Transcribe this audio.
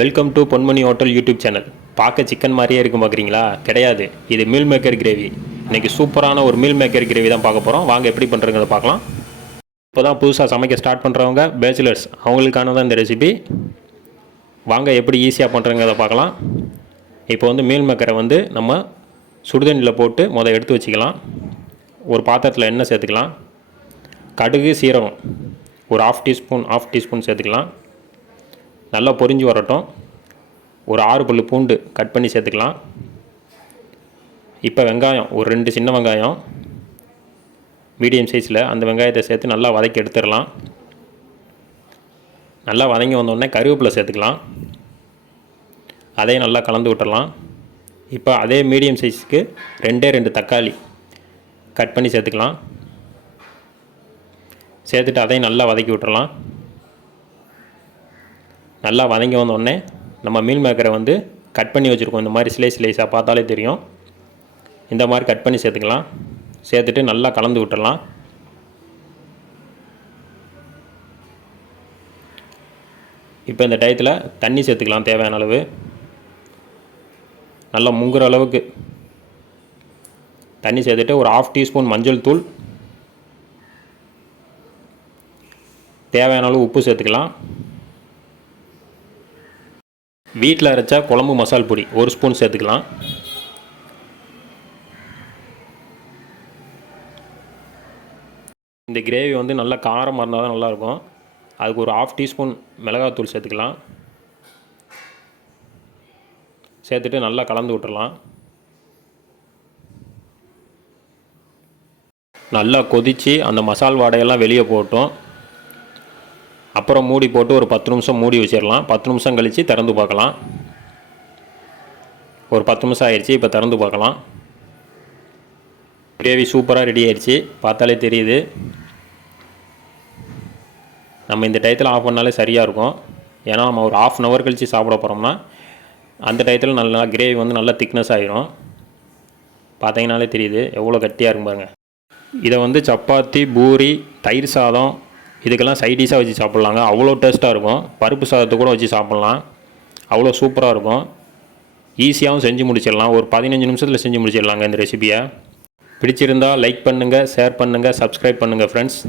Welcome to Ponmani hotel YouTube channel. பார்க்க chicken மாதிரியே இருக்கும் பார்க்குறீங்களா? கிடையாது, இது மீல் மேக்கர் கிரேவி. இன்றைக்கி சூப்பரான ஒரு மீல் மேக்கர் கிரேவி தான் பார்க்க போகிறோம். வாங்க எப்படி பண்ணுறதுங்கிறத பார்க்கலாம். இப்போ தான் புதுசாக சமைக்க ஸ்டார்ட் பண்ணுறவங்க பேச்சுலர்ஸ் அவங்களுக்கான தான் இந்த ரெசிபி. வாங்க எப்படி ஈஸியாக பண்ணுறதுங்கிறத பார்க்கலாம். இப்போ வந்து மீல் மேக்கரை வந்து நம்ம சுடுதண்ணியில் போட்டு எடுத்து வச்சுக்கலாம். ஒரு பாத்திரத்தில் எண்ணெய் சேர்த்துக்கலாம். கடுகு சீரகம் ஒரு ஆஃப் டீஸ்பூன் சேர்த்துக்கலாம். நல்லா பொரிஞ்சு வரட்டும். ஒரு 6 பல்லு பூண்டு கட் பண்ணி சேர்த்துக்கலாம். இப்போ வெங்காயம் ஒரு 2 சின்ன வெங்காயம் மீடியம் சைஸில், அந்த வெங்காயத்தை சேர்த்து நல்லா வதக்கி எடுத்துடலாம். நல்லா வதங்கி வந்தோடனே கருவேப்பிலை சேர்த்துக்கலாம். அதையும் நல்லா கலந்து விட்டுடலாம். இப்போ அதே மீடியம் சைஸுக்கு 2 தக்காளி கட் பண்ணி சேர்த்துக்கலாம். சேர்த்துட்டு அதையும் நல்லா வதக்கி விட்டுறலாம். நல்லா வதங்கி வந்தோடனே நம்ம மீல் மேக்கரை வந்து கட் பண்ணி வச்சுருக்கோம். இந்த மாதிரி ஸ்லைஸாக பார்த்தாலே தெரியும். இந்த மாதிரி கட் பண்ணி சேர்த்துக்கலாம். சேர்த்துட்டு நல்லா கலந்து விட்டுடலாம். இப்போ இந்த டயத்தில் தண்ணி சேர்த்துக்கலாம் தேவையான அளவு. நல்லா முங்குற அளவுக்கு தண்ணி சேர்த்துட்டு ஒரு 1/2 டீஸ்பூன் மஞ்சள் தூள், தேவையான அளவு உப்பு சேர்த்துக்கலாம். வீட்டில் அரைச்சா குழம்பு மசால் பொடி 1 ஸ்பூன் சேர்த்துக்கலாம். இந்த கிரேவி வந்து நல்லா காரமாக இருந்தால் தான் நல்லாயிருக்கும். அதுக்கு ஒரு 1/2 டீஸ்பூன் மிளகாத்தூள் சேர்த்துக்கலாம். சேர்த்துட்டு நல்லா கலந்து விட்டுறலாம். நல்லா கொதித்து அந்த மசால் வாடையெல்லாம் வெளியே போட்டோம். அப்புறம் மூடி போட்டு ஒரு 10 நிமிஷம் மூடி வச்சிடலாம். 10 நிமிஷம் கழித்து திறந்து பார்க்கலாம். ஒரு 10 நிமிஷம் ஆயிடுச்சு. இப்போ திறந்து பார்க்கலாம். கிரேவி சூப்பராக ரெடி ஆயிடுச்சு, பார்த்தாலே தெரியுது. நம்ம இந்த டயத்தில் ஆஃப் பண்ணாலே சரியாக இருக்கும். ஏன்னா நம்ம ஒரு 1/2 hour கழித்து சாப்பிட போகிறோம்னா அந்த டயத்தில் நல்லா கிரேவி வந்து நல்லா திக்னஸ் ஆகிரும். பார்த்தீங்கனாலே தெரியுது எவ்வளோ கட்டியாக இருக்கும் பாருங்கள். இதை வந்து சப்பாத்தி, பூரி, தயிர் சாதம் இதுக்கெல்லாம் சைடிஷாக வச்சு சாப்பிட்லாங்க. அவ்வளோ டேஸ்ட்டாக இருக்கும். பருப்பு சாதத்தை கூட வச்சு சாப்பிட்லாம். அவ்வளோ சூப்பராக இருக்கும். ஈஸியாகவும் செஞ்சு முடிச்சிடலாம். ஒரு 15 நிமிஷத்தில் செஞ்சு முடிச்சிடலாங்க இந்த ரெசிபியை. பிடிச்சிருந்தால் லைக் பண்ணுங்கள், ஷேர் பண்ணுங்கள், சப்ஸ்கிரைப் பண்ணுங்கள் ஃப்ரெண்ட்ஸ்.